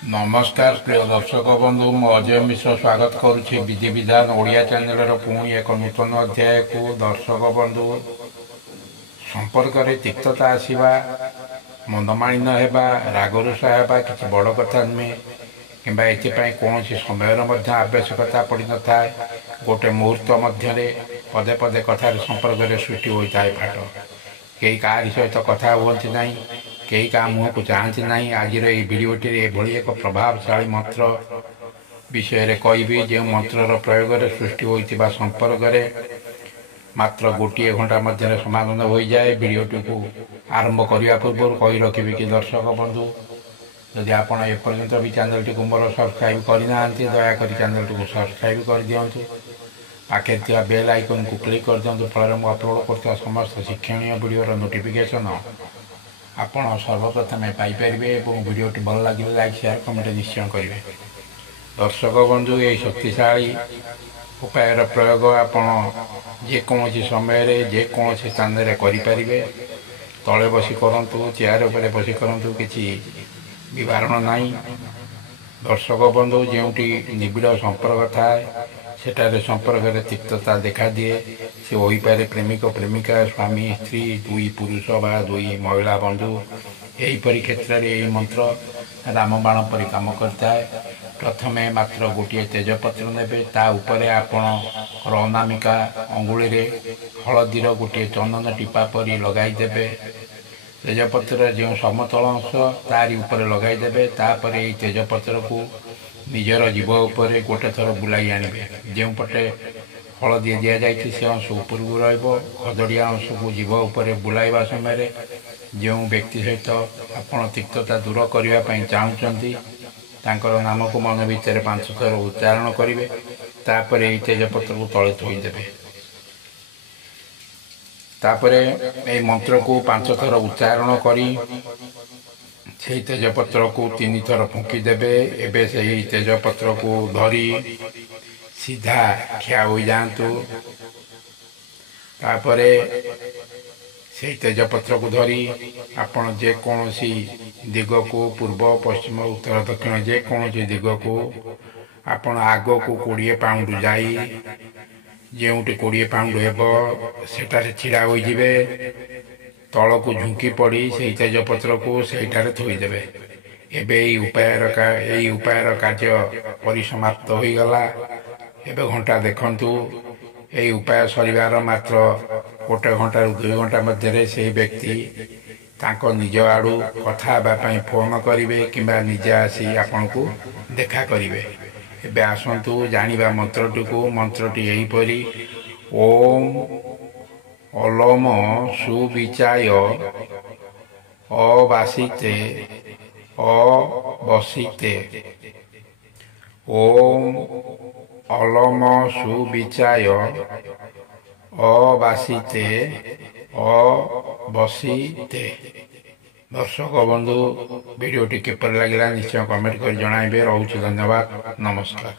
नमस्कार प्रिय दर्शक बंधु मु अजय मिश्र स्वागत करुच्ची विधि विधान ओडिया चैनल पुणी एक नूतन अध्याय को दर्शक बंधु संपर्क में तिक्तता आसवा मंदमाणीन होगा रागरुषा होगा किसी बड़ कथा नुहे कि कौन समय आवश्यकता पड़ न था गोटे मुहूर्त मध्य पदे पदे कथार संपर्क में सृष्टि होता है फाट कई काहारी सहित कथा हुअति ना कई क्या मुह को चाहती ना आज भिडियोटी एभली एक प्रभावशाली मंत्र विषय कहि जो मंत्र प्रयोग में सृष्टि होता संपर्क में मात्र गोटे घंटा मध्य समाधान हो जाए। भिडियोटी को आरंभ करने पूर्व कही रखी कि दर्शक बंधु जदि आपड़ एपर्यंत भी चैनल टी मोर सब्सक्राइब करना दयाकोरी चैनल टी सब्सक्राइब कर दिंतु पाखे थी बेल आइकन को क्लिक कर दिंतु फल मुझे अपलोड कर समस्त शिक्षणीय वीडियोर नोटिफिकेशन आपण सर्वप्रथम पाइपर भिडियोटी भल लगे लाइक शेयर कमेंट निश्चय करेंगे। दर्शक बंधु ये शक्तिशाली उपायर प्रयोग आपण जेकोसी समय जेकोसी स्थान में करें तले बसी करूँ चेयर उपर बसी करूँ किसी विवरण नहीं। दर्शक बंधु जो निबिड़ संपर्क थाए सेठारे संपर्क में तिक्तता देखा दिए से हो पारे प्रेमिक प्रेमिका स्वामी स्त्री दुई पुरुष बा दुई महिला बंधु यहीपरी क्षेत्र में यही मंत्र रामबाण परी काम करता है। प्रथमे मात्र गोटे तेजपत्र नेबे ता उपरे आपण अनामिका अंगुली रे हलदीर गोटे चंदन टीपा परी लगाईदेवे। तेजपत्र जो समतल अंश तारी उपर लगाईदेवे तापर ये तेजपत्र को निजर जीव उपर गोटे थर बुलाई आनबे। जो पटे हलदी दि जाए से अंश उपर खदड़िया अंश को जीव उपर बुलाइवा समय जो व्यक्ति सहित आपण तिक्तता दूर करने चाहूँगी तांकर नाम को मन भितर 5 थर उच्चारण करेंगे तापर ये तेजपत्र को तले थोईदेवे। तापर ये मंत्र को 5 थर उच्चारण करी से तेजपत्र को 3 थर फुंकी देवे। एबे से तेजपत्र को धरी सीधा खिया हो जातु। तापर से तेजपत्र को धरी आपण जेकोसी दिग को पूर्व पश्चिम उत्तर दक्षिण जेकोसी दिग को आपण आग को 20 पाउंड जाई जोटी 20 पाउंड हेठार छिड़ा हो जिवे तल को झुंकी पड़ी से तेजपत्र को सेठारे थोईदेवे। एबे यही उपायर कार्य परिसमाप्त हो गला। एबे घंटा देखंतु यही उपाय सरिवार मात्र गोटे घंटा 2 घंटा मध्य से व्यक्ति तांको निज आड़ू कथा हेबाई फोन करेंगे कि निजे आसी आपण को देखा करेंगे। एबे आसतु जानिबा मंत्रटी को। मंत्रटी यहीपरी ओम अलम सुविचाय अवासिते अवसिते। ओम अलम सुविचाय अवासिते अवसिते। दर्शक बंधु वीडियोटी किपर लगे निश्चय कमेंट कर जणाइबे। रहूछि धन्यवाद नमस्कार।